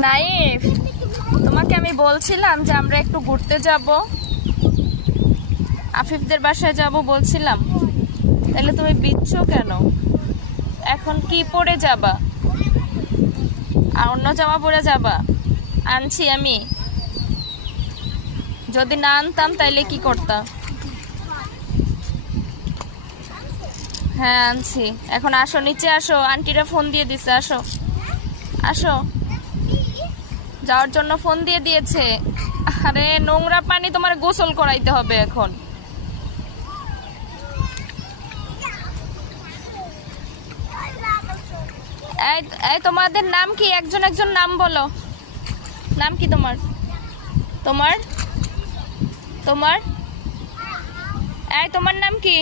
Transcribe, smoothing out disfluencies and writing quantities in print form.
Knife, তোমাকে আমি বলছিলাম যে আমরা একটু ঘুরতে যাব, আফিফদের বাসায় যাব বলছিলাম, তাহলে তুমি বিচ্ছো কেন? এখন কি পরে যাবা? আর অন্য জামা পরে যাবা? আনছি আমি, যদি না আনতাম তাইলে কি করতা? হ্যাঁ আনছি। এখন আসো, নিচে আসো, আন্টিরা ফোন দিয়ে দিছে, আসো আসো, যাওয়ার জন্য ফোন দিয়ে দিয়েছে। আরে নোংরা পানি, তোমার গোসল করাইতে হবে এখন। এই এই তোমাদের নাম কি? একজন একজন নাম বলো। নাম কি তোমার? তোমার তোমার এই তোমার নাম কি?